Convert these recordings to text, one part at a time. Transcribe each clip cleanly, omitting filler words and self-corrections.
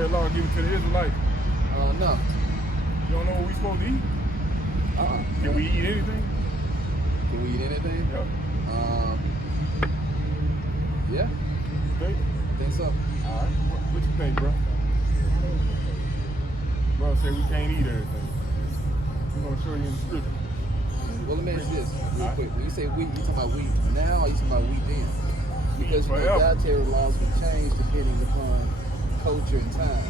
dietary law given to the Israelites? No. You don't know what we supposed to eat? Can we eat anything? Can we eat anything? Yeah. Yeah. You think? I think so. All right. What you think, bro? Bro said we can't eat everything. We're going to show you in the scripture. Well, let me ask you this real All quick. When you say wheat, you talking about wheat now or you talking about wheat then? Because you know, Forever. dietary laws can change depending upon culture and time.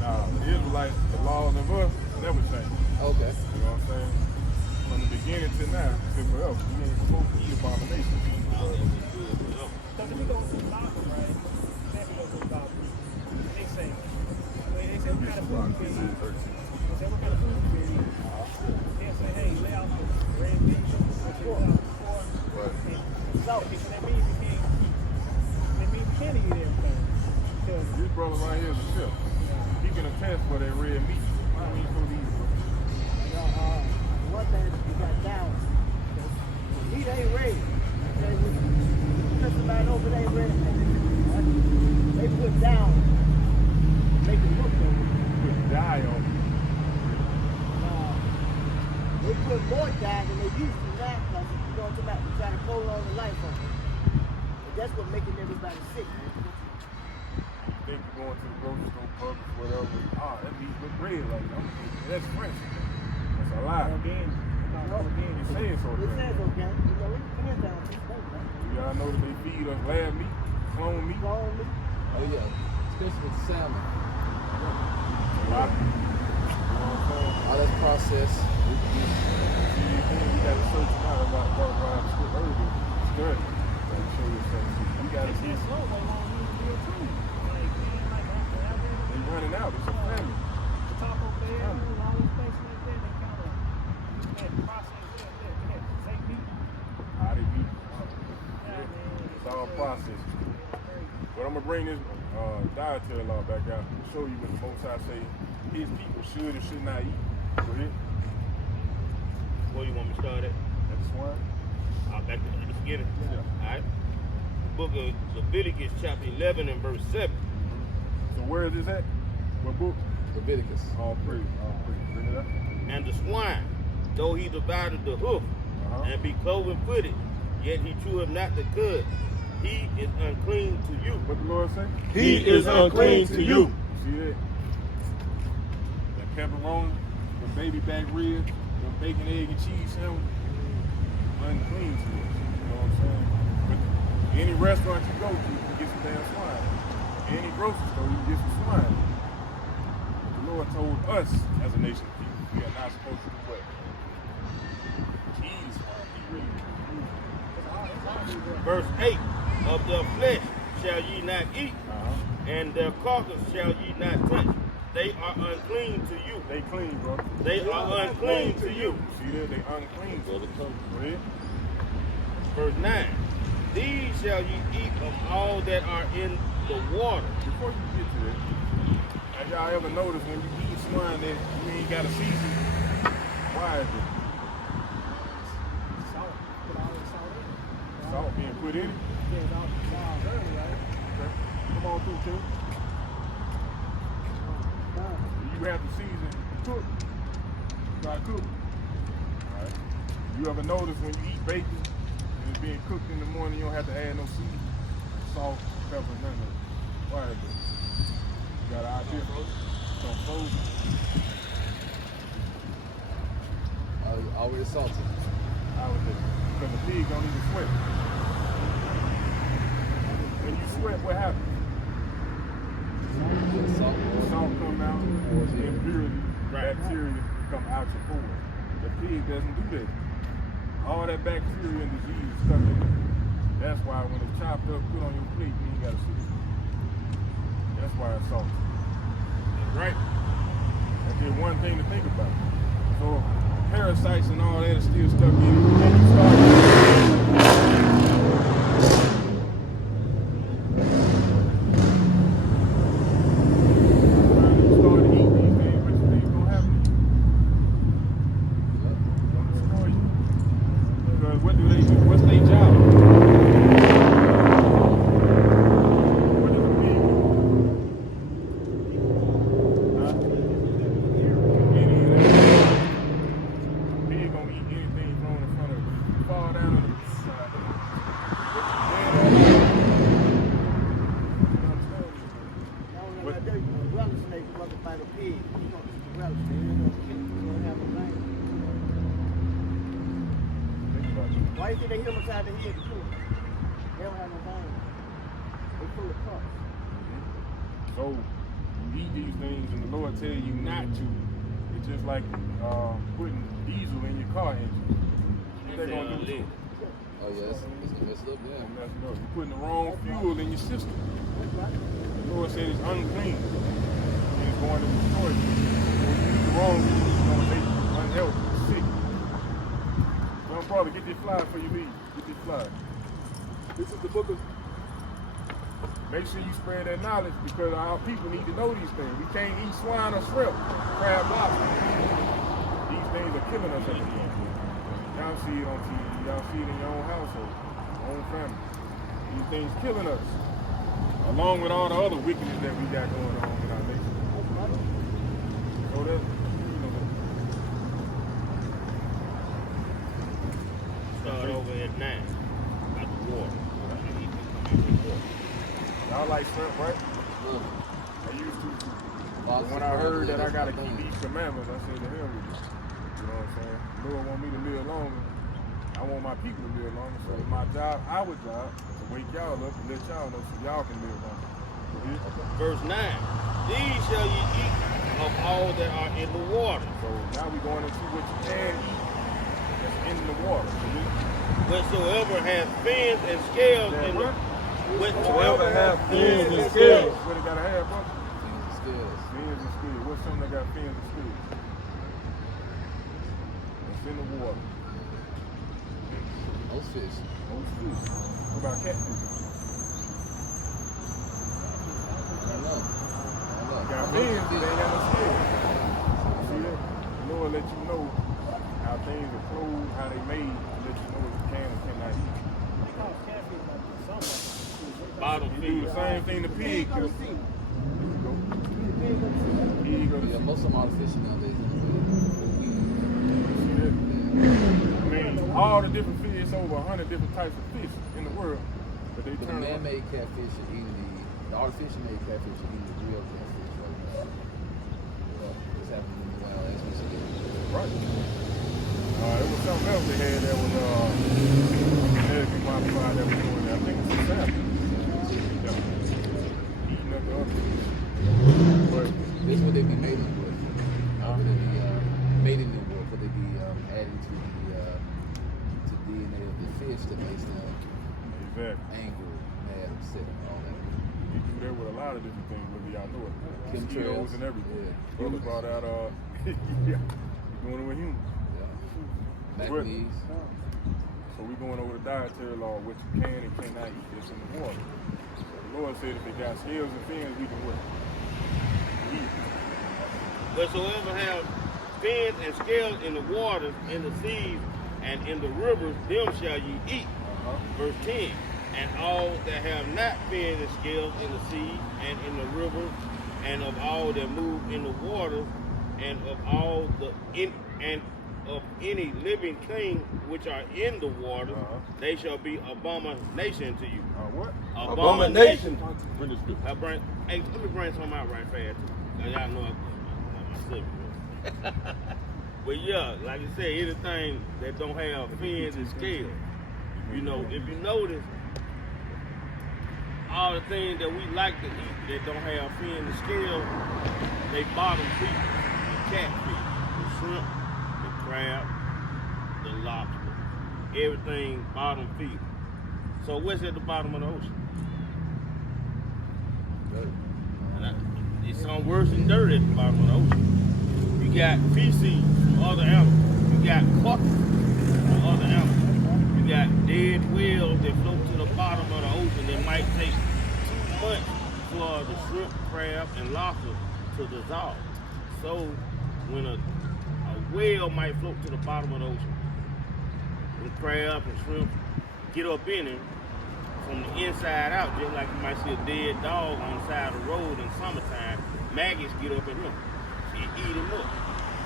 Nah, the Israelites, the laws of us never change. Okay. You know what I'm saying? From the beginning to now, till forever. We ain't supposed to eat abominations. Because if we go to the Bible, right? Then we go to the Bible. They say, what kind of food we eat. They say, what kind of food we eat. They'll say, hey, lay out the red meat, which is pork, and salt. So that means we can't eat. That means we can't eat everything. This brother right here is a chef. He can attest for that red meat. Why we ain't supposed to eat it? One thing we got down, meat ain't red. Okay, when somebody over there ain't red, they put down, make it look good. Put dye on it. They put more dye than they used to now, because you know what I'm talking about, we try to prolong the life of it. And that's what making everybody sick. You think you're going to the grocery store, Publix, whatever. That meat look red like that. That's fresh. That's a lie. Again, It says so. It says okay. You know, it depends on this thing, right? Y'all know that they feed us lab meat, clone meat. Clone meat. Oh yeah. Especially with salmon. A lot. You know what I'm saying? All that's processed. We got to search them out about the script earlier. Study. Like, show yourself. We got to see. it's slow, but long as you do too. Like, man, like, They running out. It's a family. Taco Bell, all these places like that, they kind of had process there. They had fake meat. How they beat. Yeah, man. It's all processed. But I'm going to bring this dietary law back out and show you what the Most High say his people should and should not eat. Go ahead. Where you want me to start at? At the swine. Back to the beginning. Yeah. All right. Book of Leviticus, chapter 11 and verse 7. So where is this at? What book? Leviticus. All praise. Bring it up. And the swine, though he divided the hoof and be cloven footed, yet he cheweth not the cud. He is unclean to you. What the Lord say? He is unclean to you. See that? That pepperoni, the baby back ribs, the bacon, egg, and cheese sandwich, unclean to us. You know what I'm saying? But any restaurant you go to, you can get some damn swine. Any grocery store, you can get some swine. The Lord told us as a nation of people, we are not supposed to do what? Cheese. Verse 8, of their flesh shall ye not eat, and their carcass shall ye not touch. They are unclean to you. They clean, bro. They are unclean to you. See that? They unclean. Go ahead. Verse 9, these shall ye eat of all that are in the water. Before you get to that, have y'all ever noticed when you eat swine that you ain't got a season? Why is it? Salt. Put all the salt in it. Salt being put in it? Yeah, it's all salt early, right? Okay. Come on through, Tim. You have to season cook. You gotta cook. Alright. You ever notice when you eat bacon and it's being cooked in the morning, you don't have to add no seasoning, salt, pepper, none of it. Why is it? You got an idea? Some frozen. Already salted. How is it? Because the pig don't even sweat. When you sweat, what happens? Salt. Salt come out, impurity, bacteria come out your pores. The pig doesn't do that. All that bacteria and disease is stuck in there. That's why when it's chopped up, put on your plate, you ain't got to see it. That's why it's salty. That's right. That's just one thing to think about. So parasites and all that is still stuck in it. And you start snake fucking bite a pig. He gonna eat the relish. He ain't gonna kill it. He don't have no name. Think about it. Why you think they hit him inside the head to kill him? They don't have no name. They full of cups. So you eat these things and the Lord tell you not to. It's just like putting diesel in your car engine. What they gonna do to it? Oh yeah, it's gonna mess it up there. Mess it up. You're putting the wrong fuel in your system. That's right. The Lord said it's unclean. And it's going to destroy you. So if you eat the wrong fuel, it's going to make you unhealthy, sick. Young brother, get this fly before you leave. Get this fly. This is the book of... Make sure you spread that knowledge because our people need to know these things. We can't eat swine or shrimp, crab, lobster. These things are killing us every day. Y'all see it on TV. Y'all see it in your own household, your own family. These things killing us. Along with all the other wickedness that we got going on in our nation. So that, Start over at 9. At the water. y'all like shrimp, right? I used to. But when I heard that I gotta keep these commandments, I said to hell with it. You know what I'm saying? The Lord want me to live longer. I want my people to live longer. So it's my job, our job, to wake y'all up and let y'all know so y'all can live longer. Verse 9. These shall ye eat of all that are in the water. So now we're going into what you can eat that's in the water. Whatsoever has fins and scales That in the what? Whoever have fins and scales. What it gotta have, bro? Fins and scales. Fins and scales. What's something that got fins and scales? It's in the water. Most fish. Most fish. What about catfish? I don't know. Got fins, but they ain't got no scales. See that? The Lord let you know how things are closed, how they made, to let you know what you can and cannot eat. They call it catfish like something. bottom You do feed. the same thing the pig do. Pig go to Yeah, sea. most of them artificial nowadays. See that? I mean, all the different fish, it's over 100 different types of fish in the world, but they But the turn man-made catfish are eating the artificial made catfish are eating the real catfish right now. It's happening in the wild as we speak. right. It was something else they had that was American modified that was doing that. I think it's a salmon. Yeah. Eating up the other fish. But This is what they be mating with. What they be mating them with, what they be adding to the DNA of the fish that makes them exactly. angry, mad, upset, and all that. You do that with a lot of different things, whether y'all know it. Chemtrails. Mosquitoes and everything. Yeah. Brother brought out yeah. We're doing it with humans. Yeah. What? Maclees. So we're going over the dietary law, what you can and cannot eat that's in the water. So the Lord said if it got scales and fins, we can what? Eat. Whatsoever have fins and scales in the waters, in the seas, and in the rivers, them shall ye eat. Verse 10. And all that have not fins and scales in the sea and in the river, and of all that move in the water, and of all and of any living thing which are in the water, they shall be abomination to you. What? Abomination. Hey, let me bring something out right fast. Now, y'all know I'm slipping. But yeah, like I said, anything that don't have fins and scales. You know, if you notice, all the things that we like to eat that don't have fins and scales, they bottom feed. The catfish, the shrimp, the crab, the lobster, everything bottom feed. So what's at the bottom of the ocean? It's something worse than dirt at the bottom of the ocean. You got feces from other animals. You got carcasses from other animals. You got dead whales that float to the bottom of the ocean that might take 2 months for the shrimp, crab, and lobster to dissolve. So when a whale might float to the bottom of the ocean, when crabs and shrimp get up in it, from the inside out, just like you might see a dead dog on the side of the road in summertime, maggots get up in him and eat him up.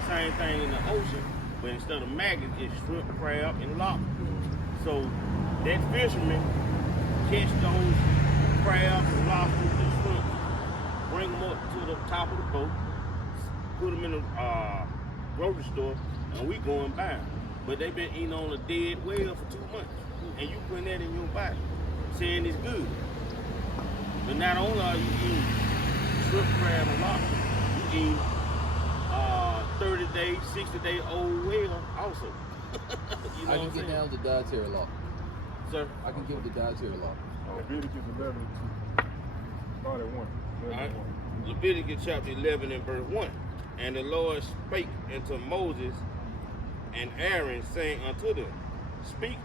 Same thing in the ocean, but instead of maggots, it's shrimp, crab, and lobster. So that fisherman catch those crabs and lobsters and shrimp, bring them up to the the top of the boat, put them in the grocery store, and we go and buy 'em. But they been eating on a dead whale for 2 months, and you putting that in your body, saying it's good. But not only are you eating shrimp, crab, and lobster, you eating 30-day, 60-day old whale also. You know I what can I'm get saying? down with the dietary law. Sir? I can give the dietary law. Leviticus 11:2. Start at 1. 11 Alright. 1. Leviticus chapter 11 and verse 1. And the Lord spake unto Moses and Aaron, saying unto them, Speak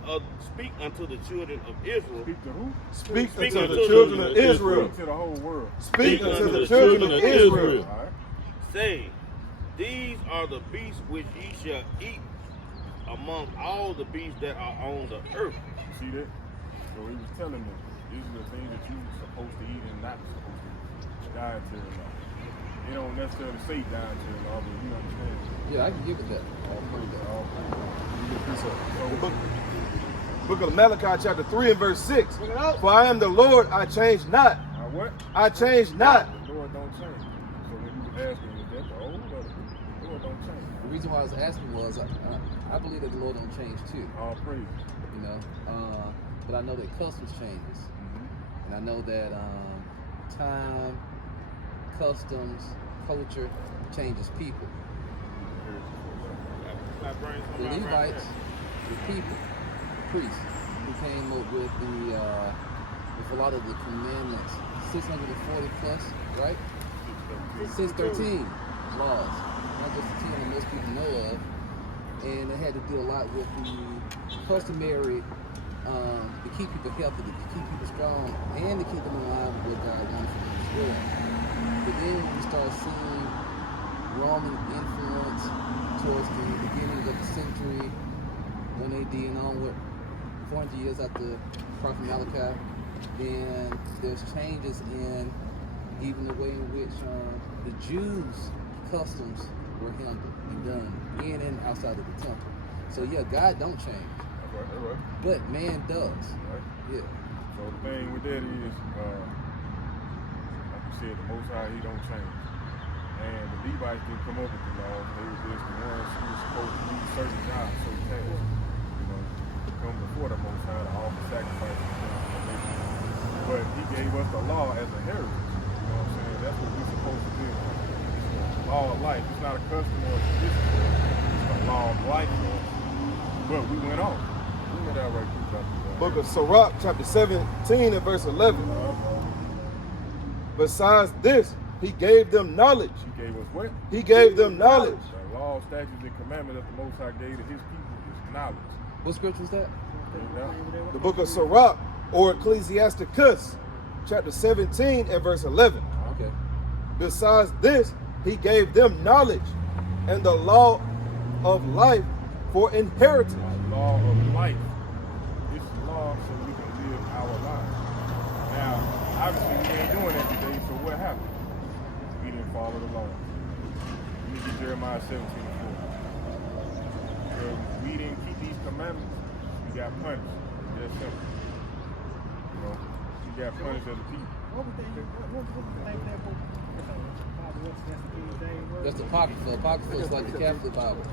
unto the children of Israel. Speak to who? Speak unto the children of Israel. Speak to the whole world. Speak unto the children of Israel. All right. Saying, These are the beasts which ye shall eat among all the beasts that are on the earth. You see that? So he was telling them, these are the things that you're supposed to eat and not supposed to eat. Dietary law. They don't necessarily say dietary law, but you understand. Yeah, I can give it that. All praise that. All Book of Malachi chapter 3 and verse 6. Bring it out. For I am the Lord, I change not. what? I change not. The Lord don't change. So when you was asking, is that the old or the Lord don't change? The reason why I was asking was I believe that the Lord don't change too. All praise. You know, but I know that customs changes, and I know that time, customs, culture changes people. The Levites, the people, priests, who came up with a lot of the commandments, 640 plus, right? 613 laws, not just the 10 that most people know of, and they had to do a lot with the customary to keep people healthy, to keep people strong, and to keep them alive with God wanted for them as well. But then when we start seeing Roman influence towards the beginning of the century, 1 AD and onward, 400 years after Prophet Malachi, then there's changes in even the way in which the Jews' customs were handled and done in and outside of the temple. So yeah, God don't change, That's right. but man does. Right. Yeah. So the thing with that is, like you said, the Most High, He don't change. And the Levites didn't come up with the laws. They were just the ones who were supposed to do certain jobs, certain tasks. You know, to come before the Most High to offer sacrifices. But He gave us the law as a heritage. You know what I'm saying? That's what we're supposed to do. It's the law of life. It's not a custom or a tradition. It's the law of life. But we went off. We went out right through about the Book of Sirach chapter 17 and verse 11. Besides this, he gave them knowledge. He gave us what? He gave them knowledge. The law, statutes, and commandments that the Most High gave to His people is knowledge. What scripture is that? The book of Sirach, or Ecclesiasticus, chapter 17 and verse 11. Okay. Besides this, he gave them knowledge and the law of life for inheritance. The law of life. This law so we can live our lives. Now, obviously we ain't doing that today, so what happened? We didn't follow the law. You get Jeremiah 17 and 4. So we didn't keep these commandments, we got punished. That's simple. You know, we got punished as a people. What was the name of that book? That's the Apocrypha. Apocrypha is like the Catholic Bible.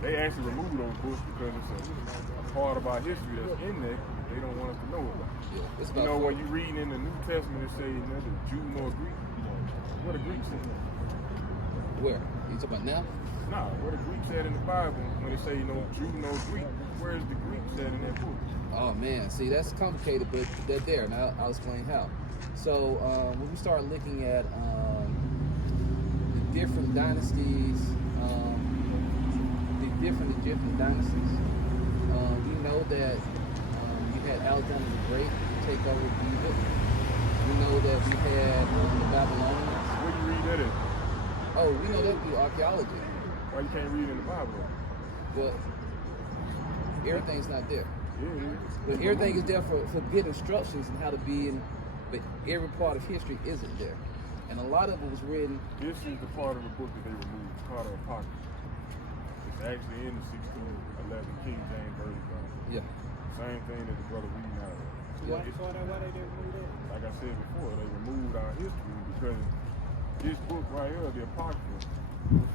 They actually removed those books because it's a part of our history that's in there they don't want us to know about. Yeah, it's You about know, when you read in the New Testament, it say neither Jew nor Greek. What the Greek said? where? You talking about now? Nah, what the Greek said in the Bible when they say no Jew, no Greek. Where is the Greek said in that book? Oh man, see that's complicated, but they're there. Now I'll explain how. So when we start looking at the different dynasties, the different Egyptian dynasties, we know that you had Alexander the Great take over Egypt. We know that we had the Babylonians. Where do you read that at? Oh, we know that through archaeology. Why you can't read it in the Bible? But everything's not there. Yeah. But everything is there for good instructions on how to be in, but every part of history isn't there. And a lot of it was written. This is the part of the book that they removed. It's part of Apocrypha. It's actually in the 1611 King James Version. Yeah. Same thing that the brother reading out of. Why they didn't remove that? Like I said before, they removed our history because this book right here, the Apocrypha,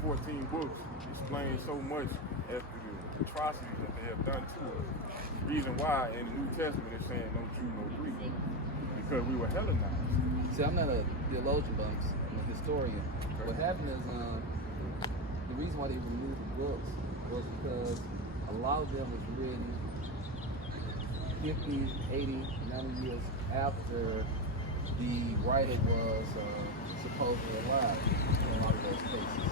14 books, explain so much as to the atrocities that they have done to us. The reason why in the New Testament it's saying no Jew, no Greek, because we were Hellenized. See, I'm not a theologian, but I'm a historian. What happened is the reason why they removed the books was because a lot of them was written 50, 80, 90 years after the writer was supposedly alive in a lot of those cases.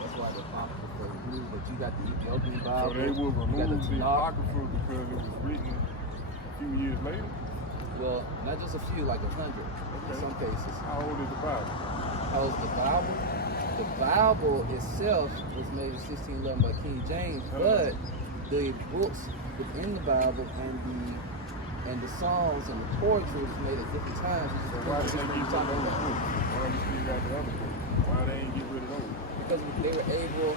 That's why the Apocrypha was removed. But you got the Ethiopian Bible. So they will you got remove the Tanakh. Apocrypha because it was written a few years later. Well, not just a few, like 100 in some cases. How old is the Bible? How is the Bible? The Bible itself was made in 1611 by King James, but the books within the Bible and the songs and the poetry was made at different times. So why did they get rid of those books? Why did they got the other books? Why they ain't get rid of those? Because they were able,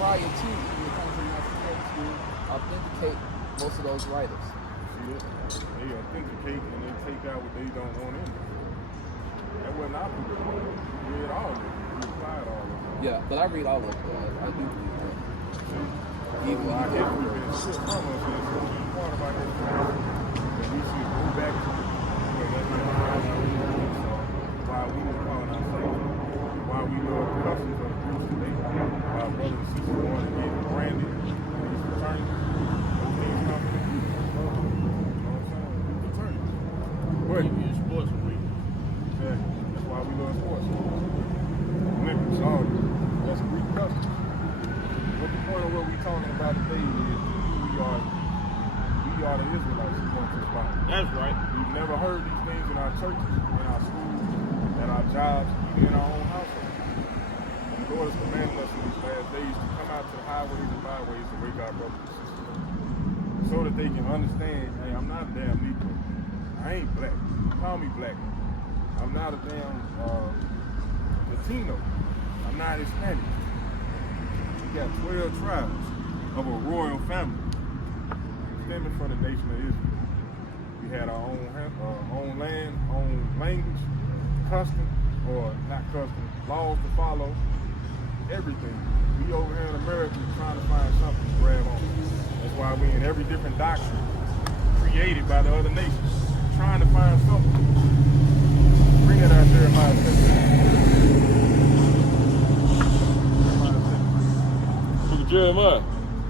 prior to the country to authenticate most of those writers. See that? They authenticate and they take out what they don't want in there. That wasn't our book. We read all of it. We applied all of it. Yeah, but I read all of it. I do believe that. Even our history been stripped from us, and it's so part of our history that we should go back to it. Because that's been our roots, why we were calling ourselves, why we know the customs of the groups today, why brothers and sisters want to get branded, these fraternities, those things come from the group. You know what I'm saying? Fraternities. But You in sports arena. exactly. That's why we love sports. Olympics, all of it. That's Greek customs. But the point of what we're talking about today is we are the Israelites according to the Bible. That's right. We've never heard these things in our churches, in our schools, at our jobs, even in our own household. And the Lord has commanded us in these last days to come out to the highways and byways to wake our brothers and sisters up, so that they can understand, hey, I'm not a damn Negro. I ain't black. Call me black. I'm not a damn Latino. I'm not Hispanic. We got 12 tribes of a royal family stemming from the nation of Israel. We had our own land, own language, custom, or not custom, laws to follow, everything. We over here in America trying to find something to grab on. That's why we in every different doctrine created by the other nations, trying to find something. Bring it out Jeremiah 17. Jeremiah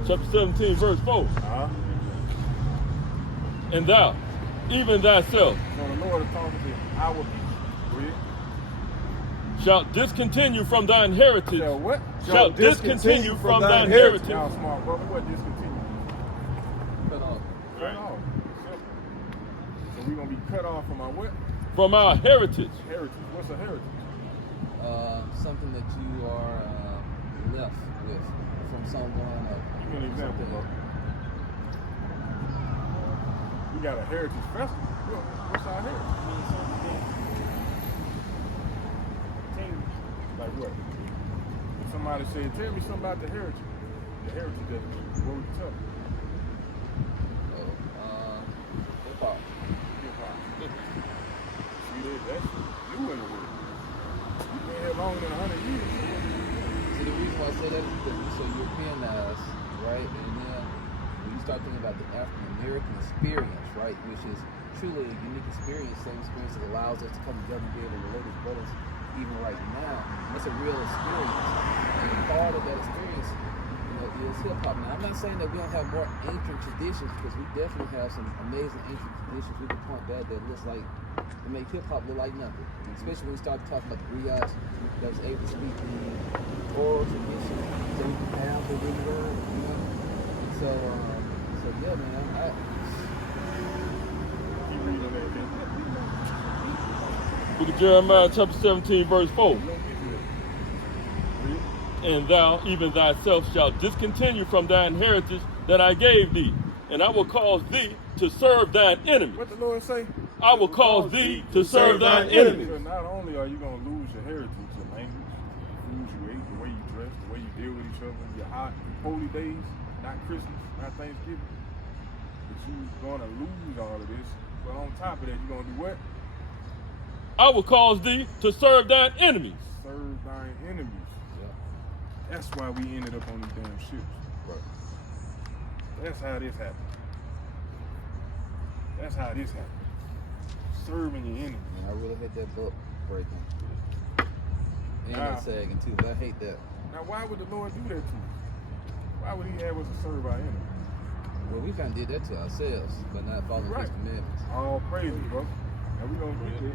chapter 17, verse 4. And thou, even thyself, So the Lord is talking to our people. Go ahead. shalt discontinue from thine heritage. Shall what? Shalt discontinue from thine heritage. Y'all smart brother, what discontinue? Cut off. Cut off. Simple. So we're gonna be cut off from our what? From our heritage. Heritage. What's a heritage? Something that you are left with from someone. Give me an example, bro. We got a heritage festival. What's our heritage? I mean, something that continues. Like what? If somebody said, tell me something about the heritage of it, what would you tell them? Hip hop. Hip-hop. See, that's new in the world. You been here longer than 100 years. See, the reason why I say that is because we're so Europeanized, right? And then when you start thinking about the African American experience, right, which is truly a unique experience, same experience that allows us to come together and be able to relate as brothers even right now. That's a real experience. And part of that experience, is hip hop. Now, I'm not saying that we don't have more ancient traditions, because we definitely have some amazing ancient traditions we can point back that looks like, it make hip hop look like nothing. And especially when we start talking about the griots that was able to speak the oral tradition that we can have that we learn, So yeah, man. Keep reading that, okay? Book of Jeremiah chapter 17, verse 4. You don't get to it. Read. And thou, even thyself, shalt discontinue from thine heritage that I gave thee, and I will cause thee to serve thine enemies. What the Lord say? I will cause thee to serve thine enemies. So not only are you going to lose your heritage, your language, the foods you ate, the way you dress, the way you deal with each other, your holy days, not Christmas, not Thanksgiving. But you're gonna lose all of this. But on top of that, you're gonna do what? I will cause thee to serve thine enemies. Serve thine enemies. Yeah. That's why we ended up on these damn ships. Right. That's how this happened. That's how this happened. Serving your enemies. Man, I really hate that book breaking. And that sagging too, but I hate that. Now, why would the Lord do that to us? Why would He have us to serve our enemies? Well, we kind of did that to ourselves, but not following Right. His commandments. All praises, bro. Now we gonna get there.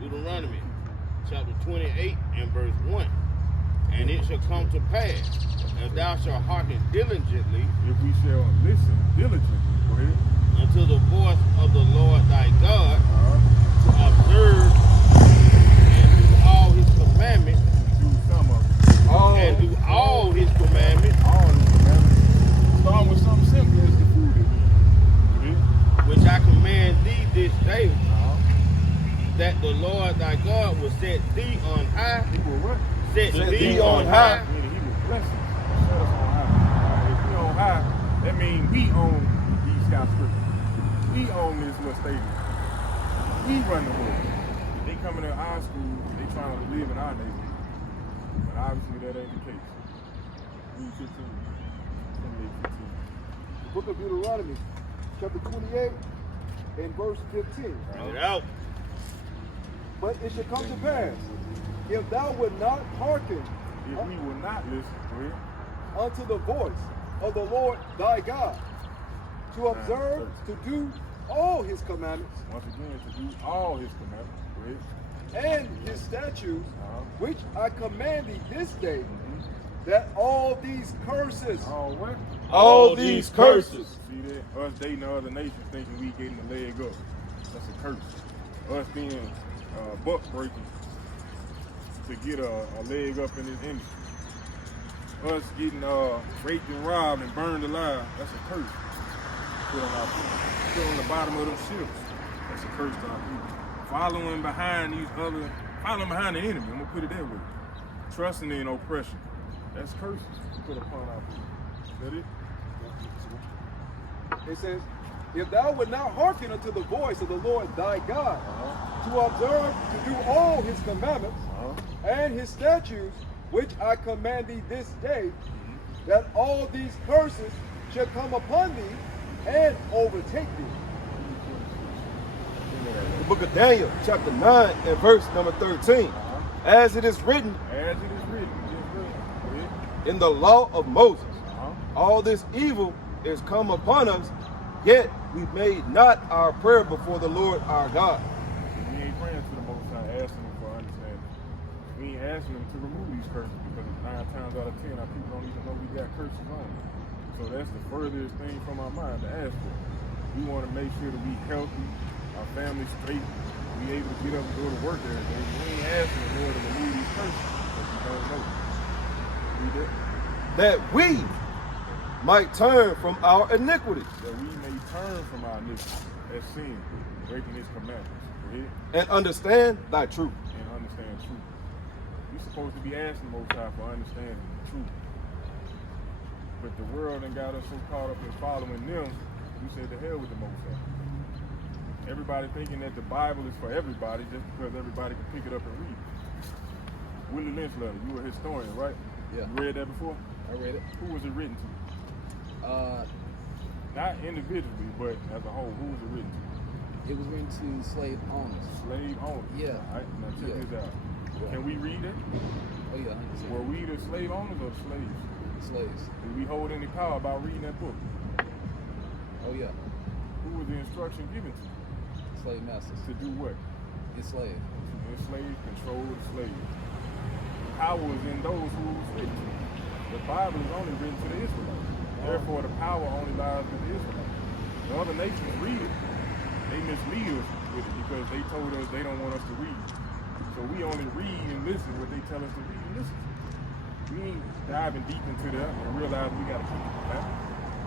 Deuteronomy chapter 28 and verse 1. And it shall come to pass, if thou shalt hearken diligently If we shall listen diligently, go ahead. unto the voice of the Lord thy God, Uh-huh. to observe and do all his commandments, Do some of it. and do all his commandments, All of it, man. Starting with something simple as the food that we eat. Go ahead. which I command thee this day, Uh-huh. that the Lord thy God will set thee on high, He will what? set Set thee thee on on high, Meaning He will bless us. Set us on high. If we on high, that means we own these skyscrapers. We own this little stadium. We run the world. They coming to our school, they trying to live in our neighborhood. But obviously that ain't the case. Read 15. 28:15. The book of Deuteronomy, chapter 28, and verse 15. bring it out. But it shall come to pass, if thou wilt not hearken If we will not listen, go ahead. unto the voice of the Lord thy God, to observe, to do all his commandments Once again, to do all His commandments, go ahead. and his statutes, Uh-huh. which I command thee this day, that all these curses, All what? All these curses. See that? Us dating other nations thinking we getting the leg up. That's a curse. Us being buck breaking to get a leg up in this industry. Us getting raped and robbed and burned alive. That's a curse. Put on our people. Put on the bottom of them ships. That's a curse to our people. Following behind the enemy. I'm gonna put it that way. Trusting in oppression. That's curses put upon our people. Is that it? it says, if thou wilt not hearken unto the voice of the Lord thy God, Uh-huh. to observe, to do all his commandments Uh-huh. and his statutes, which I command thee this day, that all these curses shall come upon thee and overtake thee. The book of Daniel, chapter 9, and verse number 13. Uh-huh. As it is written As it is written, just read. Go ahead. in the law of Moses, Uh-huh. all this evil is come upon us, yet we made not our prayer before the Lord our God. We ain't praying to the Most High, asking Him for understanding. We ain't asking Him to remove these curses because 9 times out of 10 our people don't even know we got curses on them. So that's the furthest thing from our mind to ask for. We want to make sure that we healthy, our family straight, we able to get up and go to work every day. We ain't asking the Lord to remove these curses because we don't know. Read that. That we might turn from our iniquities That we may turn from our iniquity as sin, breaking His commandments. Go ahead. and understand thy truth. And understand truth. We're supposed to be asking the Most High for understanding the truth. But the world done got us so caught up in following them, we said to hell with the Most High. Everybody thinking that the Bible is for everybody just because everybody can pick it up and read it. Willie Lynch letter, you a historian, right? Yeah. You read that before? I read it. Who was it written to? Uh, Not individually, but as a whole, who was it written to? it was written to slave owners. Slave owners. Yeah. All right, now check Yeah. this out. Yeah. Can we read it? Oh yeah, 100%. Were we the slave owners or the slaves? Slaves. Did we hold any power about reading that book? Oh yeah, Who was the instruction given to? slave masters. To do what? Enslaved. To enslave, control the slaves. Power is in those who was written to. The Bible is only written to the Israelites. Therefore, the power only lies with the Israelites. The other nations read it. They mislead us with it because they told us they don't want us to read. So we only read and listen what they tell us to read and listen to. We ain't diving deep into that and realize we got to keep it back.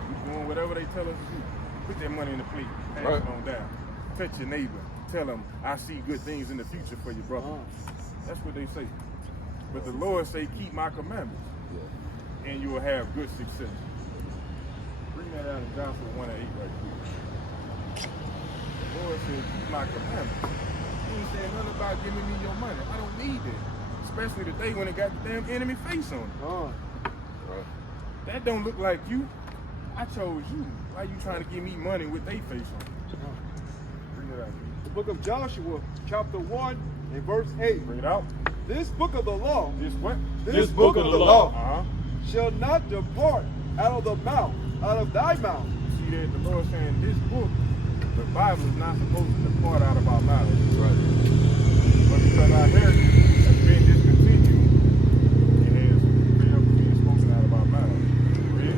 We doing whatever they tell us to do. Put that money in the plate, pass Right. it on down. Touch your neighbor. Tell them, I see good things in the future for your brother. That's what they say. But the Lord say, keep my commandments, Yeah. and you will have good success. that out of Joshua 1 and 8 right quick. The Lord said, keep my commandments. He ain't saying nothing about giving me your money. I don't need that. Especially today when it got the damn enemy face on it. That don't look like you. I chose you. Why you trying to give me money with they face on it? Bring it out. The book of Joshua, chapter 1 and verse 8. Bring it out. This book of the law, This what? this book of the law Uh-huh. shall not depart out of the mouth, out of thy mouth. You see that the Lord saying this book, the Bible is not supposed to depart out of our mouths. Right. But because our heritage has been discontinued, it has been being spoken out of our mouths. Read.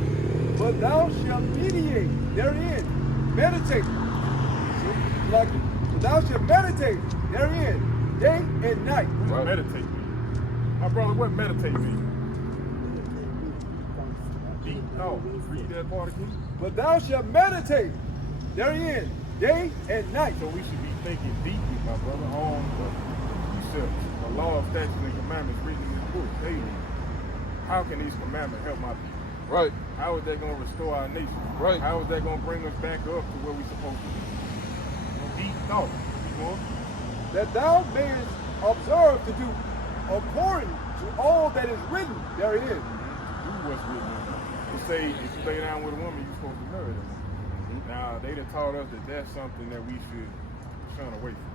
But thou shalt meditate therein, meditate. See? Like, but thou shalt meditate therein, day and night. What meditate mean? My brother, what meditate mean? Deep thought. Read that part again. But thou shalt meditate therein, day and night. So we should be thinking deeply, my brother, on the precepts, the law, statutes, and commandments written in this book daily. How can these commandments help my people? Right. How is that going to restore our nation? Right. How is that going to bring us back up to where we're supposed to be? Deep thought. You know? That thou mayest observe to do according to all that is written therein. Do what's written in there. To say, if you lay down with a woman, you're supposed to marry them. Now, they done taught us that that's something that we should shun away from.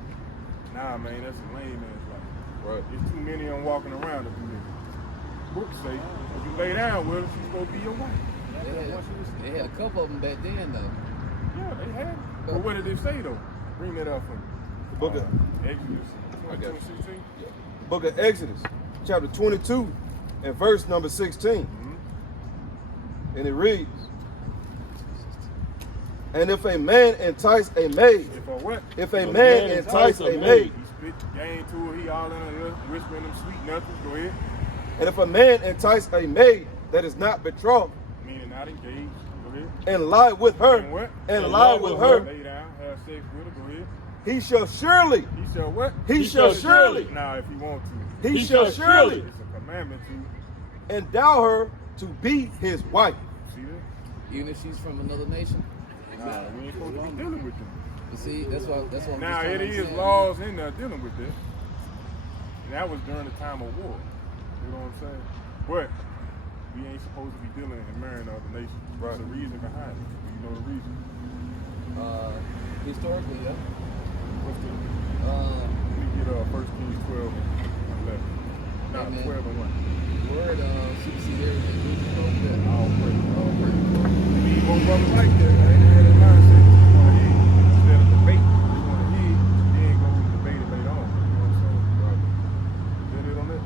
Nah, man, that's a lame man's life. Right. There's too many of them walking around to do this. Books say, if you lay down with her, she's supposed to be your wife. They had a couple of them back then, though. Yeah, they had it. But what did it say, though? Bring that up for me. The book of Exodus I got 22 it. and 16. book of Exodus, chapter 22, and verse number 16. And it reads, and if a man entice a maid, If a what? if a man entice a maid, He spit game to her, he all in her ear, whispering them sweet nothings. Go ahead. and if a man entice a maid that is not betrothed, Meaning not engaged. Go ahead. and lie with her, And what? and lie with her, Lay down, have sex with her. Go ahead. he shall surely, He shall what? he shall surely, Now, if he want to. he shall surely It's a commandment to endow her to be his wife. see that. Even if she's from another nation. Nah, we ain't supposed to be dealing with them. You see, that's what I'm Now, just it trying to is understand. laws in there dealing with this. And that was during the time of war. You know what I'm saying? But we ain't supposed to be dealing and marrying other nations. There's a reason behind it. You know the reason. Historically, yeah. What's the let me get 1 Kings 12 and 11. Not Amen. 12 and 1. Word supersedes everything. We just go with that. All praise. All praise. You need more brothers like that, man. They had that mindset. They want to hear. Instead of debate, they want to hear. Then go and debate it later on. You know what I'm saying? Right. Get it on that?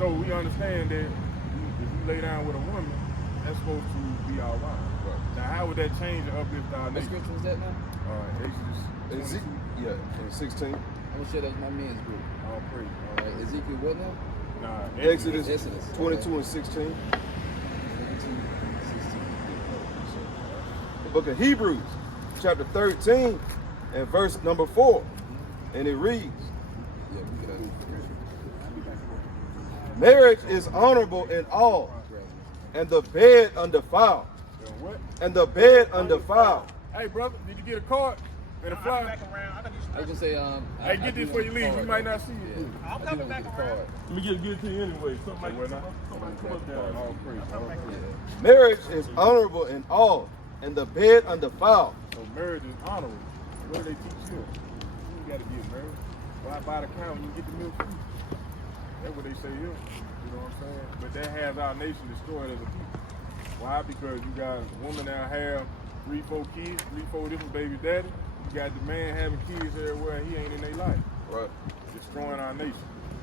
So we understand that if we lay down with a woman, that's supposed to be our wife. Right. Now, how would that change and uplift our What nation? scripture was that now? Exodus 22. Yeah, and 16. I'm gonna share that with my men's group. All praise. All All right, praise. Ezekiel, what now? Nah, Exodus Exodus. 22 and 16. 16. The book of Hebrews, chapter 13, and verse number 4. And it reads, Yeah, we get out. marriage is honorable in all, and the bed undefiled. What? And the bed undefiled. Hey, brother, did you get a card and a flyer? I was gonna say, Hey, get this before you leave. You might not see it. Yeah, I'm coming back around. Let me get it to you anyway. Somebody Well, now, come up there. all praise. All praise. Marriage is honorable in all, and the bed undefiled. So marriage is honorable. What do they teach you? You got to get married. Why buy the cow when you get the milk free? That's what they say here. You know what I'm saying? But that has our nation destroyed as a people. Why? Because you got a woman that have 3-4 kids, 3-4 different baby daddies. You got the man having kids everywhere. He ain't in their life. Right. Destroying our nation.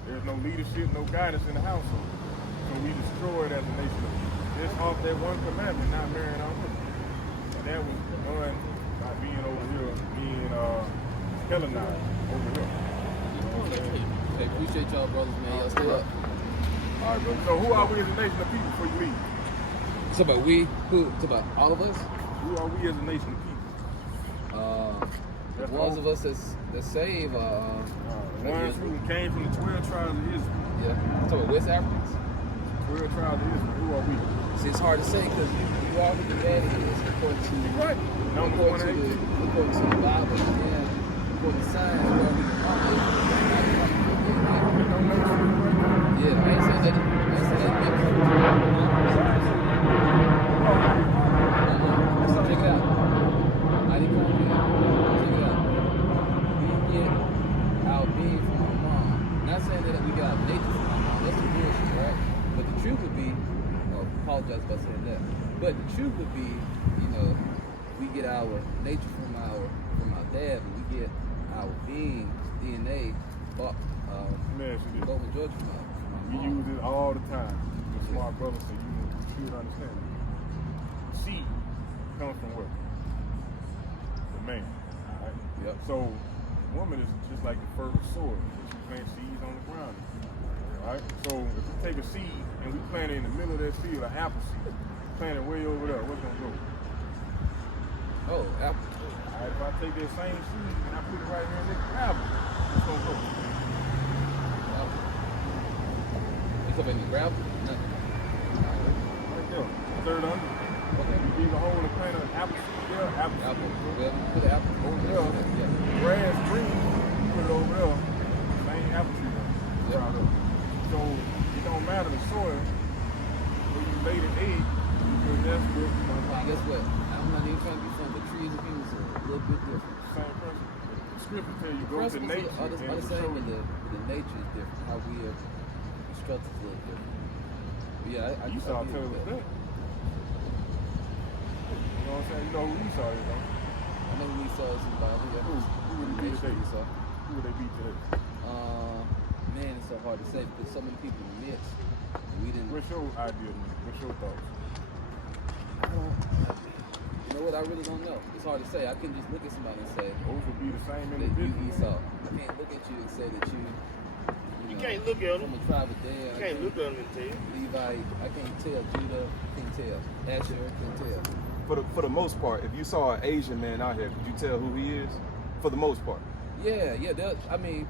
There's no leadership, no guidance in the household. So we destroyed as a nation. Just off that one commandment, not marrying our women. And that was done by being over here, being Hellenized over here. You know what I'm saying? Hey, appreciate y'all, brothers, man. Y'all stay up. All right, brother. So who are we as a nation of people before you leave? It's about we, who? It's about all of us. Who are we as a nation of people? The ones of us that's saved. The ones who came from the 12 tribes of Israel. Yeah. I'm talking about West Africans. 12 tribes of Israel. Who are we? See, it's hard to say because you are who the daddy is according to Right. according to the Bible and according to science. You are who your mama is. It don't make sense right now. Yeah, I ain't saying that. I ain't saying that. Check it out. Mighty complicated. Check it out. We get our being from our mom. Not saying that we got our nature from our mom. That's the bullshit, right? But the truth would be, apologize about saying that. But the truth would be, we get our nature from our dad, but we get our being DNA, Let me ask you this. both Georgia from our We mom. use it all the time. The smart brother said you should understand it. Seed comes from where? The man. Alright? Yep. So woman is just like the fertile soil that you plant seeds on the ground. Alright? So if you take a seed and we plant it in the middle of that field, an apple seed, plant it way over there, what's gonna grow? Oh, apple. Alright, if I take that same seed and I put it right here in this apple, what's gonna grow? Apple. You come in the gravel? Nothing. Right there. Third under. Okay. You dig a hole and plant an apple seed there, apple seed. Apple. Well, put an apple over there. Yeah. Grass green, put it over there, same apple tree there. Yep. So it don't matter the soil where you lay the egg, because that's what And guess what? I'm not even trying to be funny, but trees and humans are a little bit different. same person. The scripture tell you The go to principles nature are the and it will same, show but you. the nature is different. How we are constructed is a little different. But yeah, I Esau agree tell with us that. You know what I'm saying? You know who Esau is, though? I know we saw this in the Bible. Yeah. Who would it be today? Esau. Who would they be today? Man, it's so hard to say because so many people mix. And we didn't. What's your idea? What's your thoughts? You know what? I really don't know. It's hard to say. I can just look at somebody and say Those would be the same that you individual. Esau. I can't look at you and say that you. You know, can't look at from them. a tribe of Dan. You I can't look at them and tell. Levite. I can't tell Judah. Can't tell Asher. Can't tell. For the most part, if you saw an Asian man out here, could you tell who he is? For the most part. Yeah. I mean,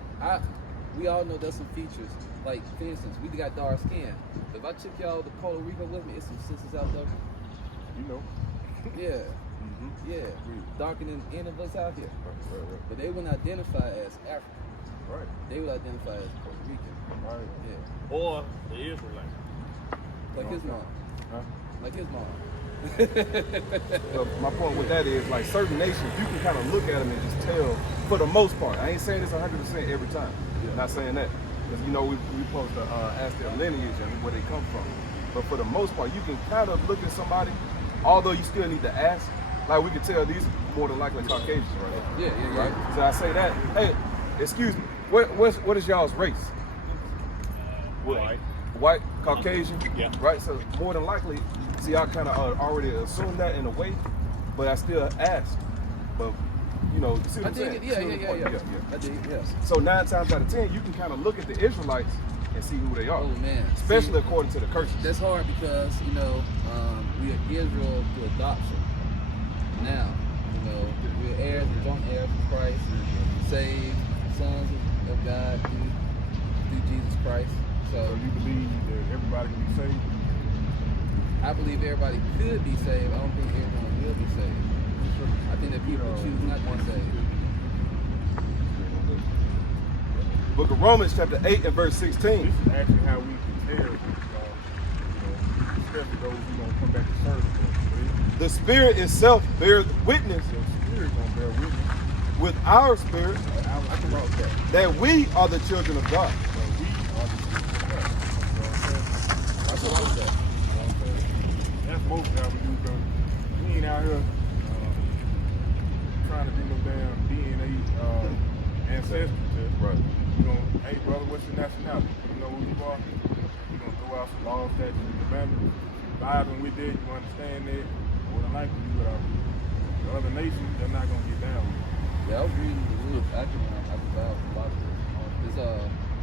we all know there's some features. Like for instance, we got dark skin. If I took y'all to Puerto Rico with me, it's some sisters out there. You know. Yeah. Mm-hmm. Yeah. Darker than any of us out here. Right. But they wouldn't identify as African. Right. They would identify as Puerto Rican. Right. Yeah. Or the Israelite. Like his mom. Huh? Like his mom. Well, my point with that is, like, certain nations, you can kind of look at them and just tell, for the most part. I ain't saying it's 100% every time. Not saying that. Because, we supposed to ask their lineage and where they come from. But for the most part, you can kind of look at somebody, although you still need to ask. Like, we could tell these more than likely Caucasians, right? Yeah. Right? So I say that, hey, excuse me, what is y'all's race? White. White, Caucasian? Yeah. Right? So more than likely, see, I kind of already assumed that in a way, but I still ask. But, you see what I I'm saying? dig it. See what the point- Yeah. I dig it, yes. So 9 times out of 10, you can kind of look at the Israelites and see who they are. Oh, man. Especially See, according to the curses. that's hard because, we are Israel through adoption. Now, we're heirs and joint heirs of Christ, saved, sons of God through Jesus Christ. So you believe that everybody can be saved? I believe everybody could be saved. I don't think everyone will be saved. I think that people choose not to be saved. Book of Romans chapter 8 and verse 16. This is actually how we can tell, especially those who don't come back to serve. The Spirit itself bears witness Your spirit gonna bear witness. with our spirit I can rock that. that we are the children of God. But we are the children of God. You know what I'm saying? That's what I'm saying. You know what I'm saying? That's mostly how we do, because we ain't out here trying to do no damn DNA ancestry test. Right. You know, hey brother, what's your nationality? You know who you are? We're gonna throw out some laws, statutes, and commandments. Vibing with that, you understand that. More than likely you would have. The other nations, they're not gonna get down with it. Yeah, I was reading the rules actually when I was out a lot of this.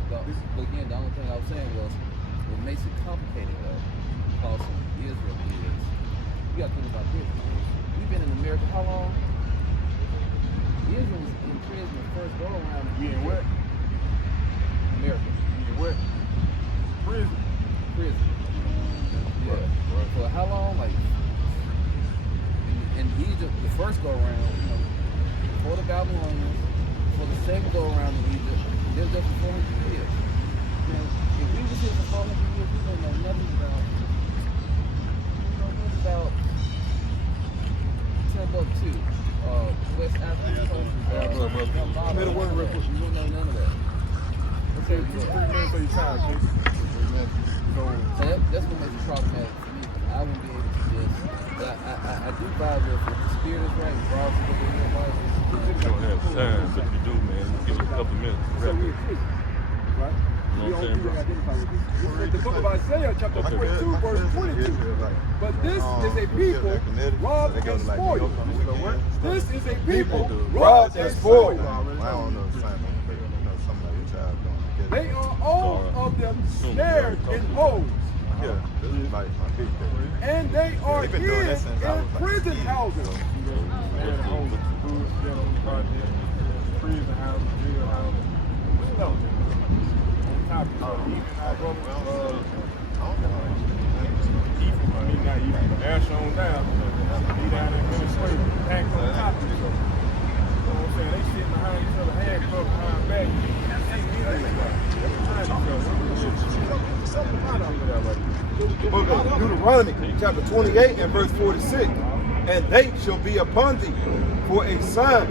But again, the only thing I was saying was what makes it complicated though, because Israel is. You got to think about this. We've been in America how long? Israel was in prison the first go around. We in what? America. We in what? Prison. Prison. Yeah. Right. For Egypt. They was there for 400 years. Now, if we was here for 400 years, we don't know nothing about. We don't know nothing about Timbuktu, West African culture. Middle word real quick. We don't know none of that. Okay, 2-3 minutes of your time, Casey. So, So that's what makes it problematic for me. I wouldn't be able to just. But I do vibe with if the spirit is right, regardless of what they real life is. You don't have time, but you do, man. Just give us a couple minutes. So we exist, right? You know what I'm saying, bro? Identify with this. This is the book of Isaiah, chapter 42, verse 22. But this is a people robbed and spoiled. This is a people robbed and spoiled. They are all of them snared in holes. And they are hid in prison houses. prison house, jail house. You know, on top of it. Even our brother, not even, Ash on down. He down in Venezuela, packed on top of it. You know what I'm saying? They sitting behind each other, handcuffed behind back. The book of Deuteronomy, chapter 28 and verse 46. And they shall be upon thee for a sign.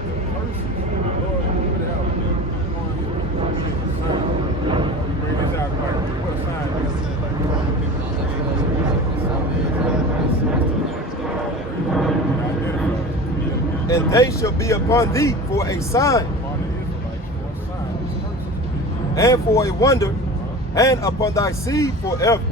And they shall be upon thee for a sign, and for a wonder, and upon thy seed forever.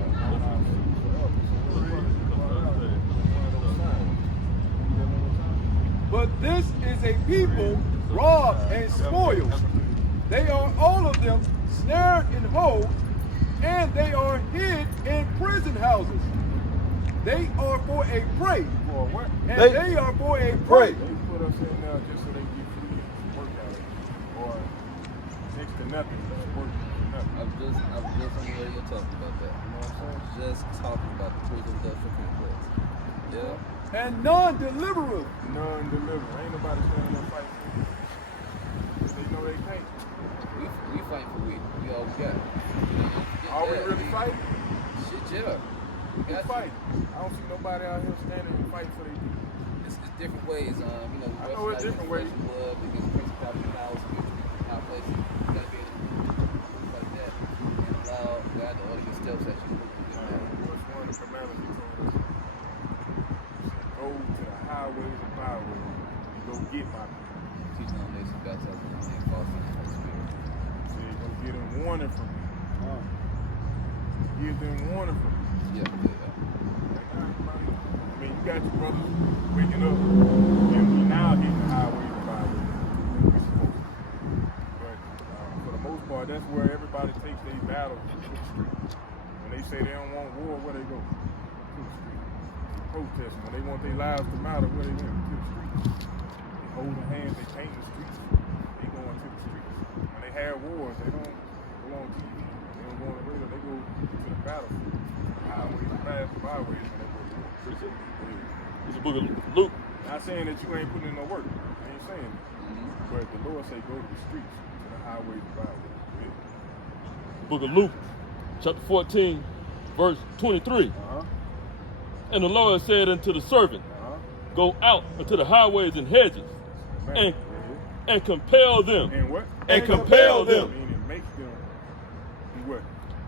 But this is a people robbed and spoiled. They are all of them snared in holes, and they are hid in prison houses. They are for a prey. And they are for a prey. They put us in there just so they get free work out of it. Or next to nothing, just work for nothing. I was just on the radio talking about that. You know what I'm saying? Just talking about the prison industrial complex. Yeah. And none delivereth. None deliver. Ain't nobody standing there fighting for you. They know they can't. We fight for we all we got. Are we really fighting? Shit, yeah. We fight. I don't see nobody out here standing and fighting for their people. It's different ways. You know, I know it's different ways. Blood, against principality powers, spiritual places. You gotta be able to do like that and allow God to order your steps at you. What's one of the commandments he told us? Go to the highways and byways and go get my people. Teach them nation, baptize them in the name of Father, Son, and Holy Spirit. See, go get them warning from me. Give them warning from me. Yeah. I mean, you got your brothers waking up, and now hitting the highways and byways. But for the most part, that's where everybody takes their battle to the street. When they say they don't want war, where they go? To the street. Protesting. When they want their lives to matter, where they went? To the street. They holding hands, they painting the streets. They going to the streets. When they have wars, they don't go on TV. They don't go on the radio. They go to the battlefield. Highways and byways when they go to war. It's the book of Luke. Not saying that you ain't putting in no work. I ain't saying that. But the Lord say go to the streets, to the highways and byways. Book of Luke, chapter 14, verse 23. And the Lord said unto the servant, go out unto the highways and hedges, and compel them. And what? And compel them. Meaning make them do what?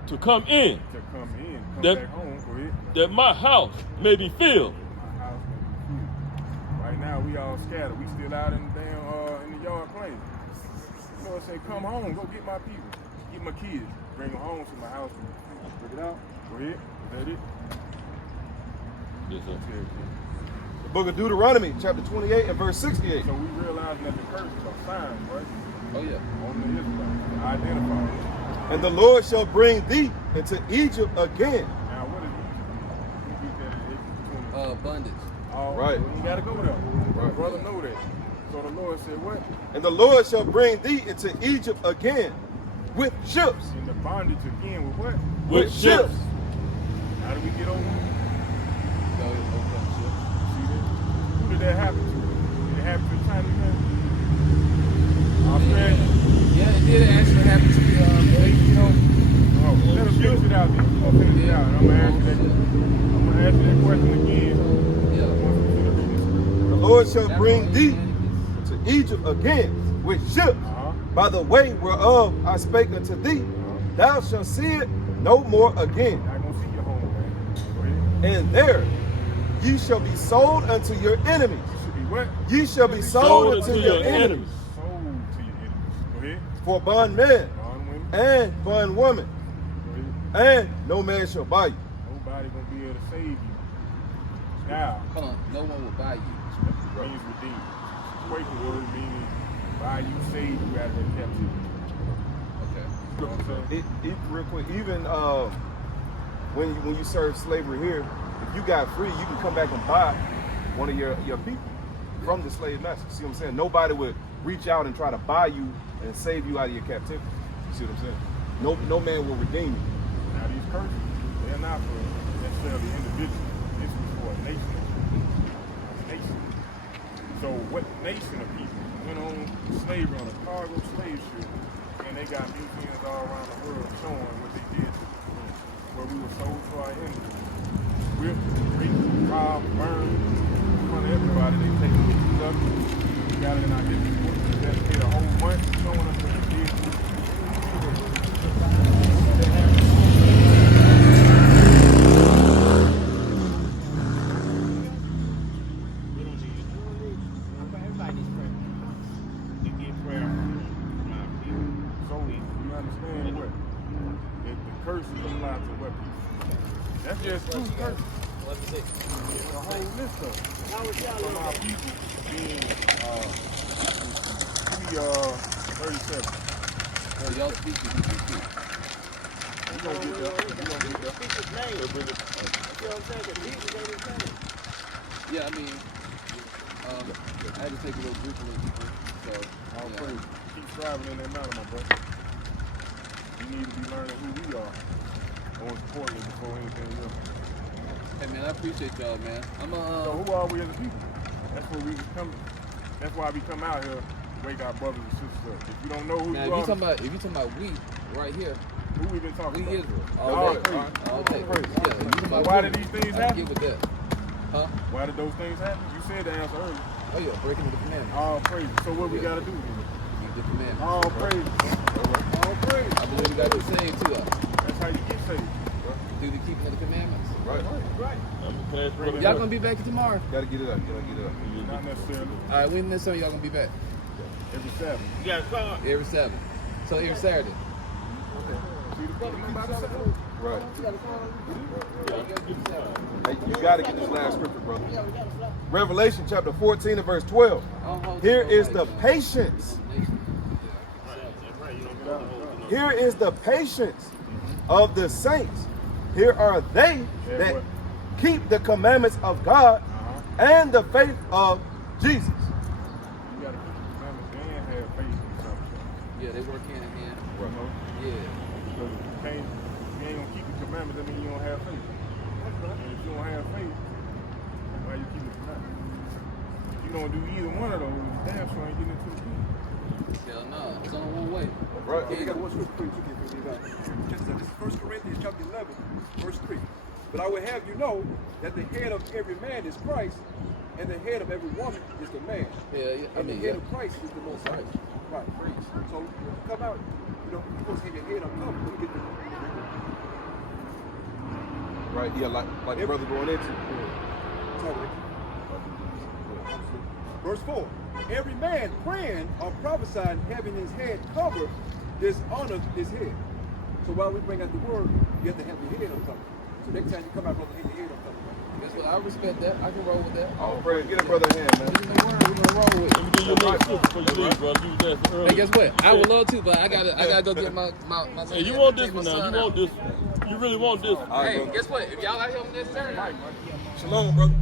To come in, To come in, come That- back home. Go ahead. that my house may be filled. My house may be filled. Right now we all scattered. We still out in the damn in the yard playing. The Lord say, come home, go get my people, get my kids, bring them home to my house. Bring it out. Go ahead. Is that it? Yes, sir. Yeah. The book of Deuteronomy, chapter 28 and verse 68. So we realizing that the curses are signs, right? Oh yeah. On the Israelites. Identify. And the Lord shall bring thee into Egypt again. Now what is it? We get that in Exodus 20. Bondage. Oh, Right. We ain't gotta go there. Right. Brother know that. So the Lord said what? And the Lord shall bring thee into Egypt again with ships. In the bondage again with what? With ships. How do we get over? Go ahead, open up ship. See that? Who did that happen to? Did it happen to China? Australia? Yeah, it did it actually happen to the baby, you know? Oh, let us finish it out then. We're gonna finish it out. And I'm gonna ask you that question again. Yeah. Once we finish reading the script. The Lord shall That's bring what thee it to Egypt again with ships, Uh-huh. by the way whereof I spake unto thee. Thou shalt see it no more again. Not gonna see your home, man. Go ahead. And there ye shall be sold unto your enemies. You should be what? Ye shall be Sold sold unto unto your your enemies. enemies. Sold to your enemies. Go ahead. For bondmen Bond women. and bondwomen, Go ahead. and no man shall buy you. Nobody gonna be able to save you. Now, Hold on, no one will buy you. means redeemed. Quaker word meaning buy you, save you out of that captivity. Okay. You know what I'm saying? Real quick, even when you serve slavery here, if you got free, you can come back and buy one of your people from the slave master. See what I'm saying? Nobody would reach out and try to buy you and save you out of your captivity. See what I'm saying? No man will redeem you. Now these curses, they're not for necessarily individuals. This is for a nation. Nation. So what nation of people went on slavery on a cargo slave ship, and they got museums all around the world showing what they did to us, where we were sold to our enemies. Whipped, raped, robbed, burned, in front of everybody. They take stuff, we got it in our history book. We dedicated a whole month showing us what they did to us. Everybody needs prayer. To get prayer from our people. So you understand what? That the curses apply to what people? That's just two curses. There's a whole list of them. How was y'all From our living? people being 37. So y'all speak to people too. We gonna get there. We gonna get there. Speak his name. You know what I'm saying? 'Cause Jesus ain't his name. Yeah, I mean, I had to take a little group of little people. So, All yeah. praise. Keep striving in that matter, my brother. We need to be learning who we are. Most importantly, before anything else. Hey man, I appreciate y'all, man. I'm So who are we as a people? That's where we come. That's why we come out here to wake our brothers and sisters up. If you don't know who now you are, if you talking about we right here, who we been talking we about? Israel. All All day. praise. All day. Praise. Yeah, if you talking about Why we, did these things I happen? get with that. Huh? Why did those things happen? You said the answer earlier. Oh yeah, breaking the commandments. All praise. So what we gotta do? Keep the commandments. All praise. All praise. I believe we got to save to us That's how you get saved. through the keeping of the commandments. Right. Right. I'm gonna pass brother. Y'all gonna be back tomorrow? Gotta get it up. Gotta get it up. Not necessarily All right, when this time y'all gonna be back? every Sabbath. You got a car? Every Sabbath. So every Saturday. See the brother come by the Sabbath? Right. You got a phone? Hey, you gotta get this last scripture, brother. Revelation chapter 14 and verse 12. Here is the patience. Here is the patience of the saints. Here are they that keep the commandments of God and the faith of Jesus. You gotta keep the commandments and have faith in something. Yeah, they work hand in hand. You know? Yeah. Because if you ain't gonna keep the commandments, that means you don't have faith. And if you don't have faith, why you keep the commandments? If you don't do either one of those, you damn sure ain't getting into the kingdom. Hell no, it's only one way. Right. We got one scripture for you to get this out. This is 1 Corinthians chapter 11, verse 3. But I will have you know that the head of every man is Christ, and the head of every woman is the man. Yeah, I And mean, the head yeah. of Christ is the most high. Right. So when you come out, you know, you're supposed to get your head up covered when you get the Right. Yeah, like the brother going into. Totally. Verse 4. Every man praying or prophesying having his head covered dishonors his head. So while we bring out the word, you have to have your head uncovered. So next time you come out, brother, have your head uncovered. That's what I respect that. I can roll with that. All praise. Get a brother a hand, man. This is the word we're gonna roll with. Let me give you another scripture before you leave, brother. You was asking Hey, earlier. guess what? I would love to, but I gotta go get my Hey, you want this one now? You want this one? You really want this one? Hey, guess what? If y'all out here on this Saturday, Shalom, brother.